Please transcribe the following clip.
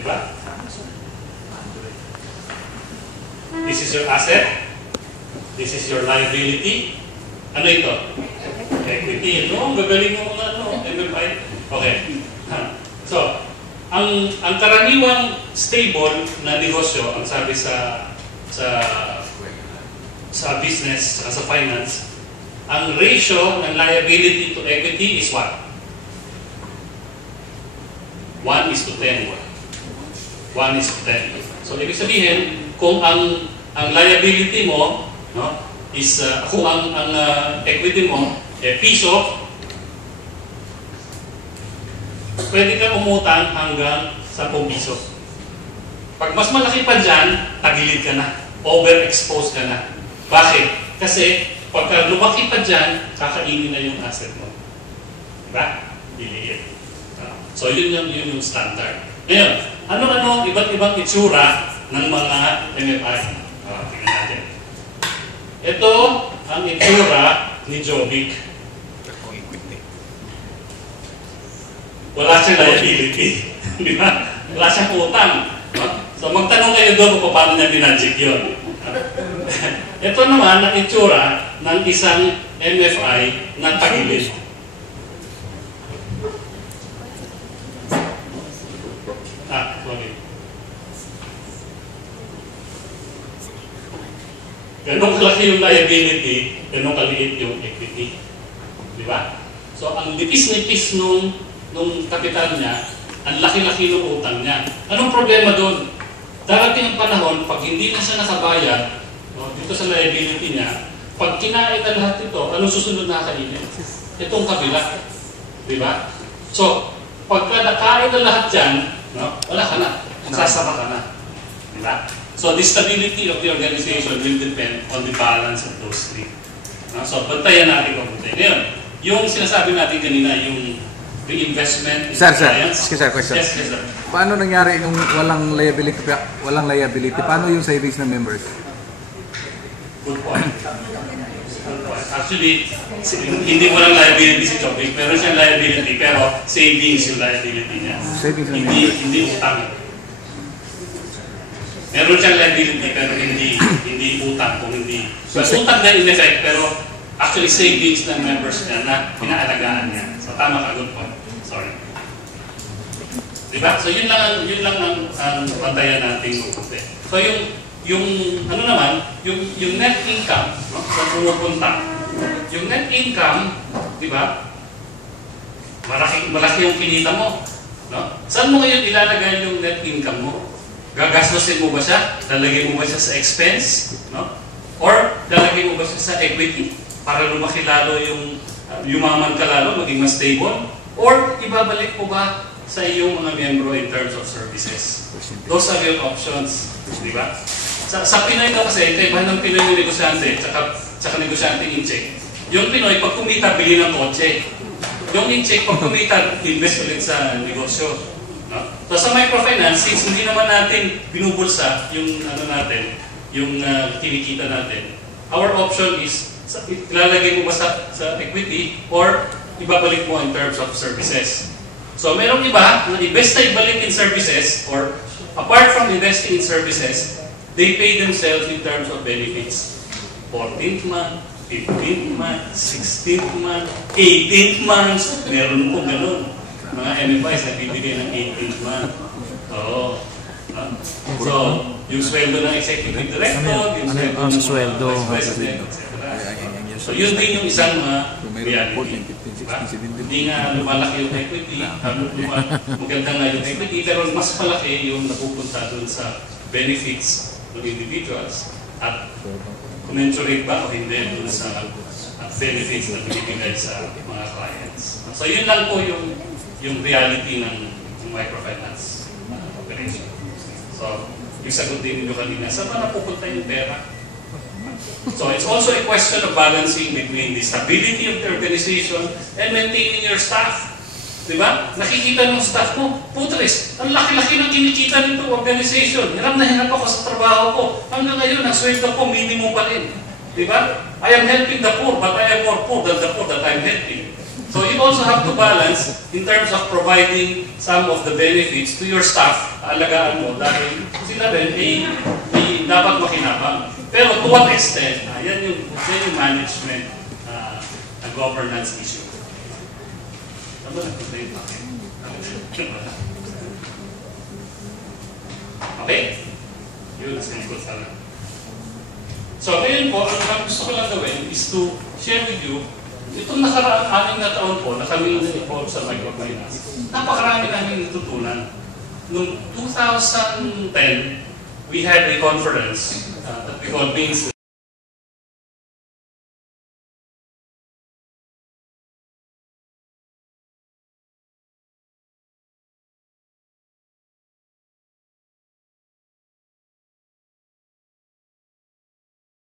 Di ba? This is your asset. This is your liability. Ano ito? Equity. No, gagaling mo mga MFI. Okay. So, ang karaniwang stable na negosyo, ang sabi sa business, sa finance, ang ratio ng liability to equity is what? 1:10. 1:10. So, ibig sabihin, kung ang liability mo, no, is, kung ang equity mo, piso, pwede ka umutang hanggang 10 piso. Pag mas malaki pa dyan, tagilid ka na. Overexposed ka na. Bakit? Kasi, pagka lumaki pa dyan, kakainin na yung asset mo. Diba? Liliit. So, yun yung standard. Ngayon, ano-ano iba't ibang itsura ng mga MFI? Tingnan natin. Ito ang itsura ni Jovic. Wala siyang liability. Di ba? Wala siyang utang. So, magtanong kayo doon kung paano niya binadjik yun. Ito naman ang itsura ng isang MFI na tagilid. Sorry. Ganun kalaki yung liability, ganun kaliit yung equity. Di ba? So, ang nipis-nipis nung kapital niya, ang laki-laki ng utang niya. Anong problema doon? Darating ang panahon, pag hindi na siya nakabayad, no, dito sa liability niya, pag kinain na lahat ito, anong susunod na kainin? Itong kabila. Di ba? So, pagka nakain na lahat dyan, no, wala ka na. Sasama ka na. Di ba? So, the stability of the organization will depend on the balance of those three. No? So, bantayan natin mabuti. Ngayon, yung sinasabi natin kanina, yung reinvestment in clients. Excuse me, question. Yes, sir. Paano nangyari nung walang liability? Paano yung savings ng members? Good point. Good point. Actually, hindi walang liability si Jovic. Meron siyang liability, pero savings yung liability niya. Savings ng Hindi utang. Meron siyang liability, pero hindi utang. Kung hindi. But utang na in effect, pero actually savings ng members niya na pinaalagaan niya. So tama ka, good point. Sorry. Diba? So yun lang ang bantayan natin mabuti. So yung ano naman, yung net income, no? Sa pumupunta. Yung net income, di ba? Malaki yung kinita mo, no? Saan mo ngayon ilalagay yung net income mo? Gagastusin mo ba siya? Lalagay mo ba siya sa expense, no? Or lalagay mo ba siya sa equity para lumaki lalo yung yumaman ka lalo, maging mas stable? Or ibabalik mo ba sa iyong mga miyembro in terms of services? Those are your options, di ba? Sa Pinoy ka kasi, kaibahan ng Pinoy yung negosyante, tsaka negosyante in-check. Yung Pinoy, pag kumita, bili ng kotse. Yung in-check, pag kumita, invest ulit sa negosyo. No? So sa microfinance, since hindi naman natin binubulsa yung natin, yung kinikita natin, our option is, ilalagay mo ba sa equity or ibabalik mo in terms of services. So merong iba na invest na ibalik in services or apart from investing in services, they pay themselves in terms of benefits. 14th month, 15th month, 16th month, 18th month, meron po ganun. Mga MFIs na bibigay ng 18th month. Oo. So, yung sweldo ng executive director, yung sweldo ng vice president, etc. So, yun din yung isang reality. Hindi nga lumalaki yung equity, maganda nga yung equity, pero mas malaki yung napupunta dun sa benefits ng individuals at commensurate ba o hindi dun sa benefits na binibigay sa mga clients. So, yun lang po yung reality ng microfinance operation. So, yung sagot din nyo kanina, saan ba napupunta yung pera? So, it's also a question of balancing between the stability of the organization and maintaining your staff. Diba? Nakikita ng staff mo, putres, ang laki-laki ng kinikita nito organization. Hirap na hirap ako sa trabaho ko. Hanggang ngayon, ang sweldo ko, minimum pa rin. Diba? I am helping the poor, but I am more poor than the poor that I am helping. So you also have to balance in terms of providing some of the benefits to your staff. Alagaan mo dahil sila rin ay dapat makinabang. Pero to what extent, yan yung management governance issue. Tama na complain pa. Okay? Yun, simple sana. So, ngayon po, ang gusto ko lang gawin is to share with you itong nakaraang 6 na taon po na kami involved sa microfinance. Napakarami namin natutunan. Noong 2010, we had a conference that we call Main